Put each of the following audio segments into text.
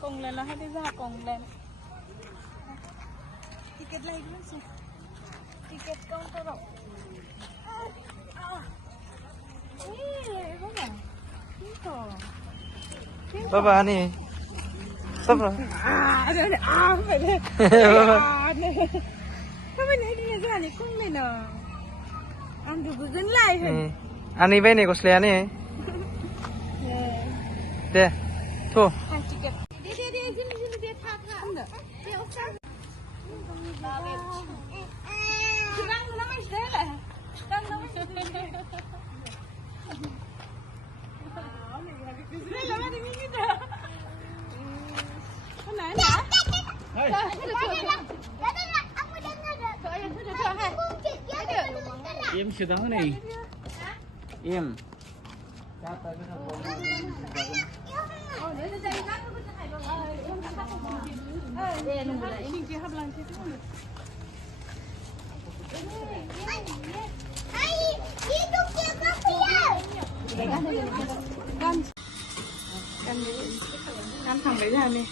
Cùng lên là hay đi ra cùng lên. Ticket lagi dulu sih. Tiket counter dong. Bapak nih. Siapa? Ada apa deh? Apa nih dia jalan cùng lên à? Anh được gần lại rồi. Ani bay nih kusli ani. Deh, tuh. Tiket. Dia sini dia tak enggak. Dia usah. Kurang nama istilah. Kurang nama istilah. Im sudah nih. Im. Kan sampai sana nih.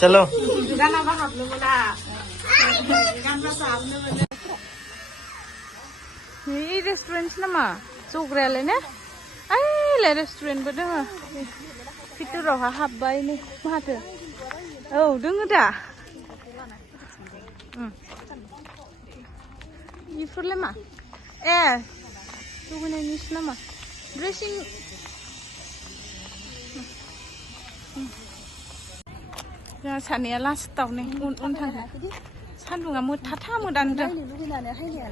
Chalo. Juga nama hab lu mula. Kan pasal lu mula. Ini restoran nama. Cukre le ne? Ay, le restoran betul. Fitur roh hab bay nih. Mana? Oh, dengar dah. Ini furle mah. Tunggu nih nama. Dressing. Ya sana last tahun nih, untang. Sandunga mu tata mu dan deh.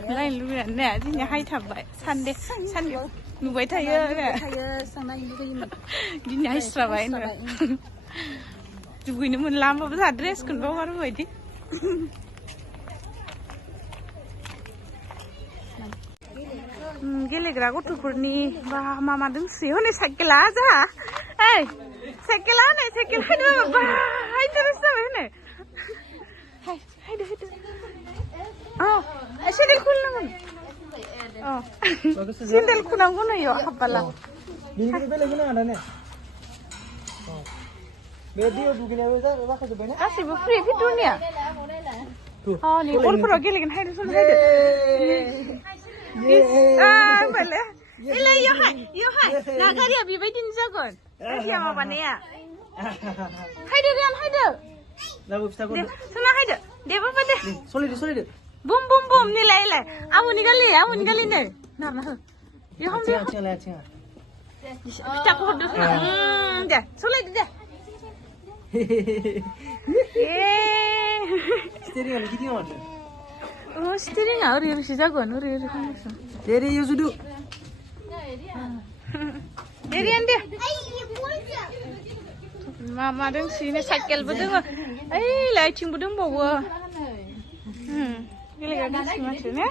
Lain lu ni, ni hai thabai. Sande, sande. Nu bayi thaya ni. Ni hai serabai ni. Tunggu ni mun lama besar dress kun bawa baru bayi. Gelegara gथ'फोरनि बा मामा दोंसोयो हनै साइकेला जाहा ओइ साइकेला नै साइकेल हायदो बा इन्टारेस्ट जाबाय हनै हायदो सेन्देल खुलनांगोन सेन्देल खुनांगौ नै इयाव हाबबाला बिनिफ्राय बेलेग नाङा दा ने बे दैयाव दुगैनायाबो जाखाजोब्बाय ना गासिबो फ्रि फिटुनिया नै बलफोराव गेलेगोन हायदो सन हायदो Boleh. Ila yohai. Nah garia bibaidin jagon. Garia mau banaya. Haydo Rian, haydo. Lagu bisa kau. Sana haydo. Dia apa deh? Solid. Bum. Nilai. Amu nigali nih. Nah. Yoham dia. Cing. Kita aku hadu. Dah. Solid dah. Steering gini aja. Oh, steering uri si jagon, uri kan. Dari Yusudu. Dari ande. Mama deng sini cycle bedeng. Lighting bedeng bawa. Gila kan sih macamnya.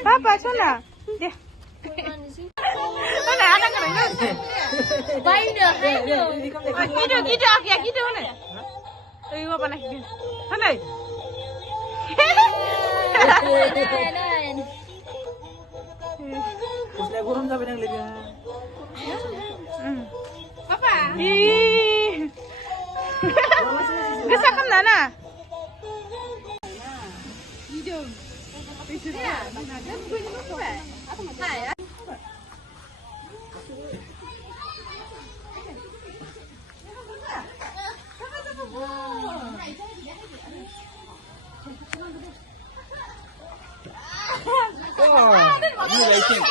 Papa sana. Deh. Mana ada kan? Baik dah. Gitu nih. Ayo apa nak? Mana? Kusle gurum sampai nang lebih. Apa? Gesakan nana. Hidup. Ya, ada begini apa? Aku mau tanya. Ini lighting.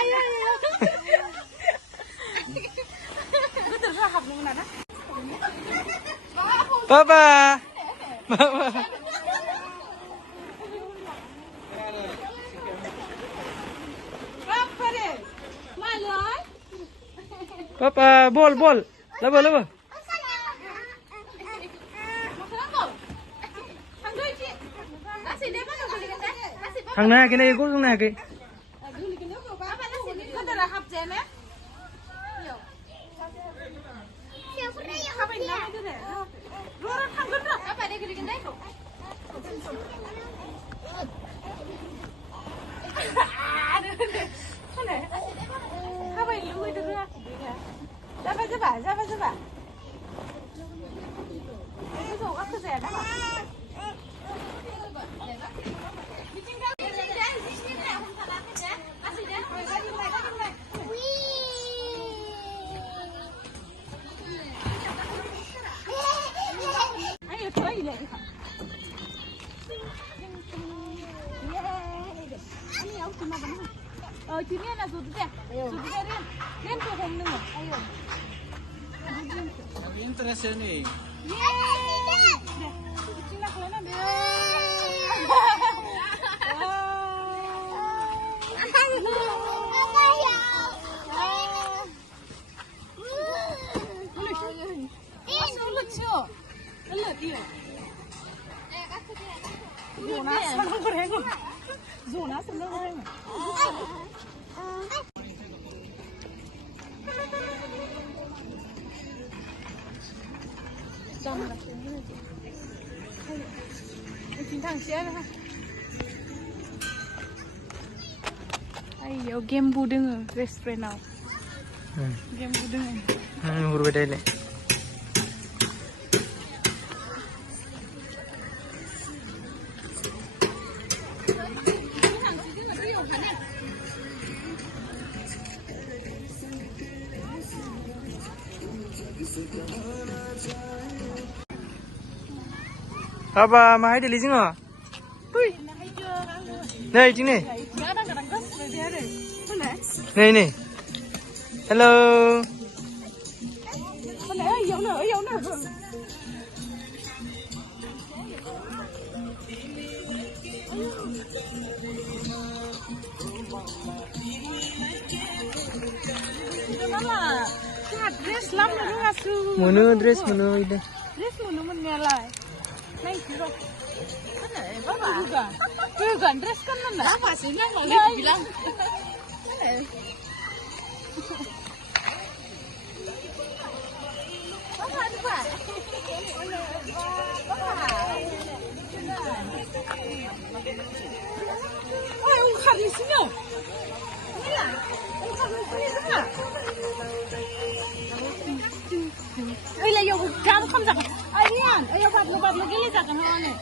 Ayo. Papa. Papa, bol. Laba. Thằng này cái này có thằng này cái. Apa dia gini-gini? Sini ada sudut ya, Rian tuh home nih, ayo. Interest nih. Sini aku lena deh. lucu, lihat dia. Zona senang berenang. Zona senang berenang. Ayo game budeng restoran game budeng. Berbeda ini. Apa mahai deli singa? Nah, ini nih. Nih nih. Hello. Menu dress menu ini. Dress menu menelai. Nai kira. Mana? Bapak juga. Juga dress kan mana? Apa sih yang mau bilang? Bapak ada Pak. Oh, ungkap di sini. Inilah. Ungkap di sini semua. Ơi là yêu cam không giặc ai điên ơi yêu bạt lục cái giặc nó này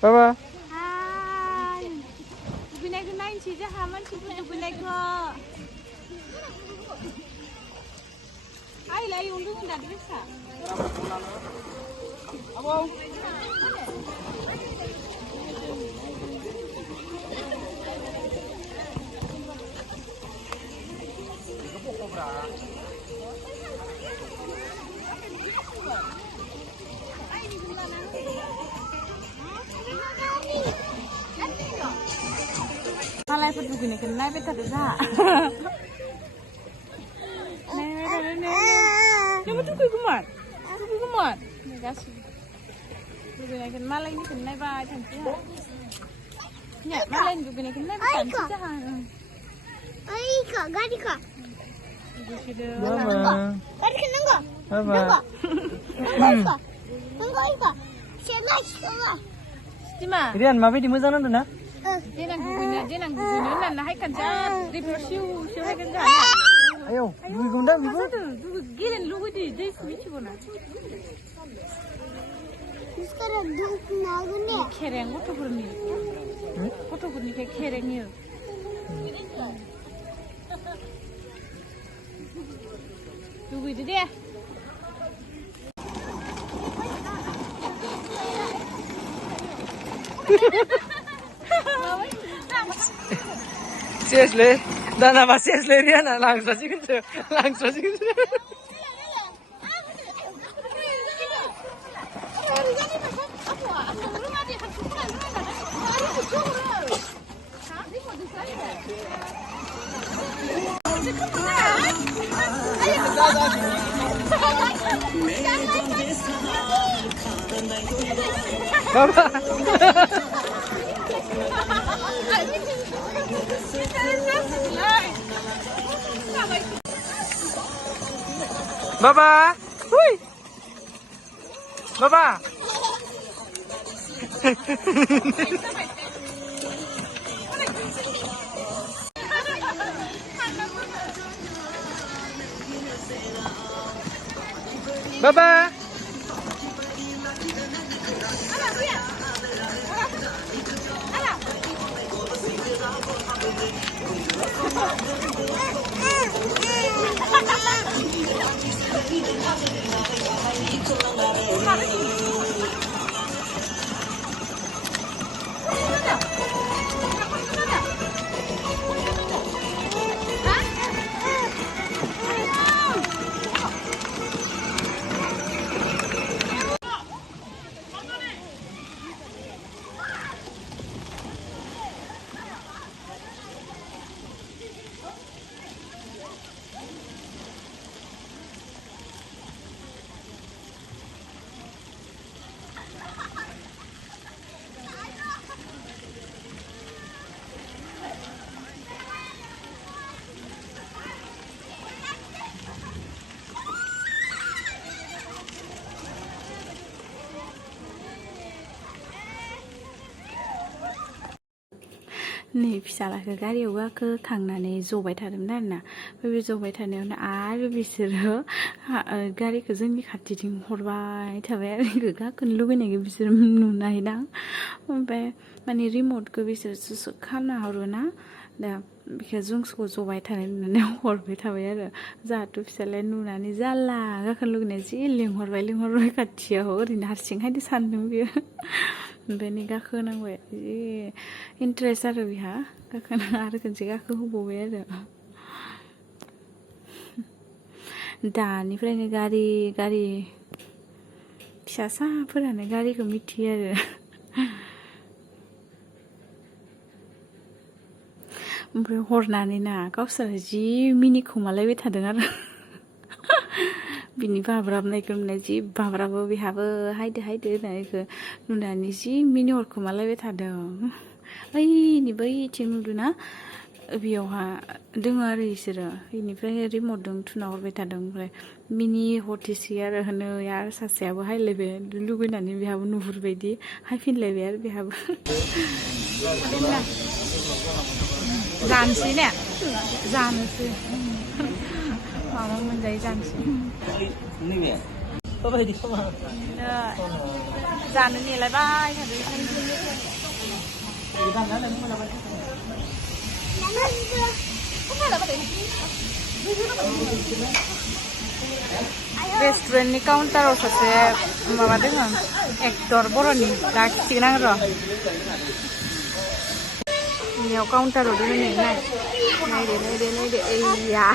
Papa. Hai Binai ke naik sih dah haman sih punya binai ke Ai lah yung dulu dah bisa. Abang. Kalau ikut begini kan naik betul dah. Jangan tunggu kumat. Tunggu kumat. Makasih. Begini kan malah ini kan naik baik cantik. Ya, malah ini begini kan naik cantik dah. Ay, kak, gadi kak. Mama. Gadi kan nenggo. Apa? Nenggo. Nenggo ika. Siapa? Cima. Rian, maaf di mana tu nak? Dia nak gugunya, nah hai kan jat, siu hai kan jat. Ayo, dulu gunda, dulu. Dulu gilen lu di switch bona. Sekarang duduk nagunnya. Kereng foto burni. Foto burni kayak kerengnya. Dulu itu dia. Seriously, dah nama seriously Rian, langsung aja gitu, langsung aja gitu. Bapak. Bapak, hui, Bapak, Bye-bye. नै फिसालाखौ गारियाव गाखोखांनानै जबाय थादोंमोन आरोना ओमफ्राय बे जबाय थानायावनो आरो बिसोरो गारिखौ जोंनि खाथिथिं हरबाय थाबाय आरो बेखौ गाखोनो लुबैनायखौ बिसोर नुनायदां ओमफ्राय माने रिमटखौ बिसोर सुसु खालामना हरोना दा बेखौ जोंखौ जबाय थानाय नुनानै हरबाय थाबाय आरो जाहाथ' फिसालाया नुनानै जाला गाखोनो लुगैनाय जि लिंहरबाय खाथियाव ओरैनो हारसिंहायदो सानदों बियो ओमफ्राय नै गाखोनांबाय जि इन्टारेस्ट आरो बिहा गाखोना आरो खनसे गाखोहोबावबाय आरो दानिफ्रायनो गारि फिसासाफोरानो गारिखौ मिथियो आरो ओमफ्राय हरनानै ना गावसोर जि मिनिखोमालायबाय थादों आरो बिनि बाब्राबनायखौ नुनाय जि बाब्राबो बेहाबो हायदो होननायखौ नुनानै जि मिनि हरखोमालायबाय थादों बैथिं नुदोंना बेयावहा दङ आरो इसोरो बेनिफ्राय रिमटजों थुना हरबाय थादों ओमफ्राय मिनि हरथेसै आरो होनो आरो सासेयाबो हायलायबाय लुगैनानै बेहाबो नुहुरबायदि हायफिनलायबाय आरो बेहाबो जानोसै ने जानोसै माबा मोनजायो जानोसै जानो नेलायबाय रेस्टुरेन्टनि काउन्टाराव सासे माबा दङ एक्टर बर'नि दा खिथिगोन आं र' बेयाव काउन्टाराव दङ नायदो ओइया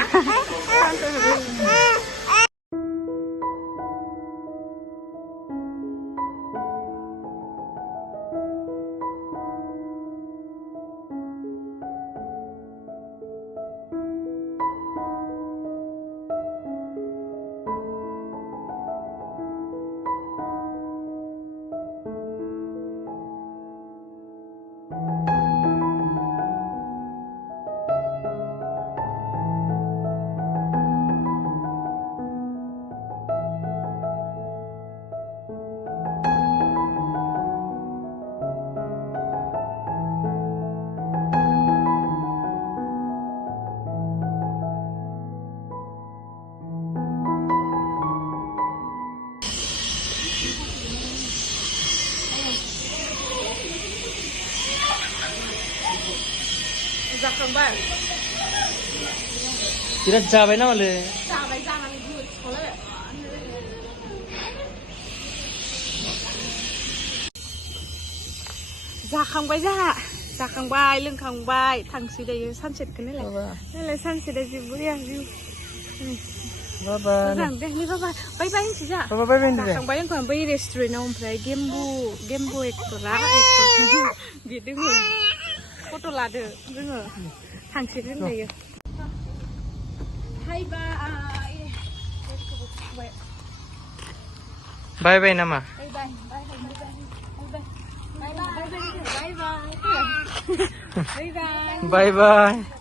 जाखांबाय बिराद जाबाय ना माले जाबाय जानानै गोथावलाय जाखांबाय जाखांबाय लोंखांबाय थांसै दायो सानसेटखौ नायलाय सानसेटआ जि बरिया जिउ मोजां दे बाय बाय होनसै जा जाखांबाय लोंखांबाय बै रेस्टुरेन्टआव ओमफ्राय गेम्बु एक्टरा बे दोङो फट' लादो जोङो थांसै दोनजायो बाय बाय नामा बाय बाय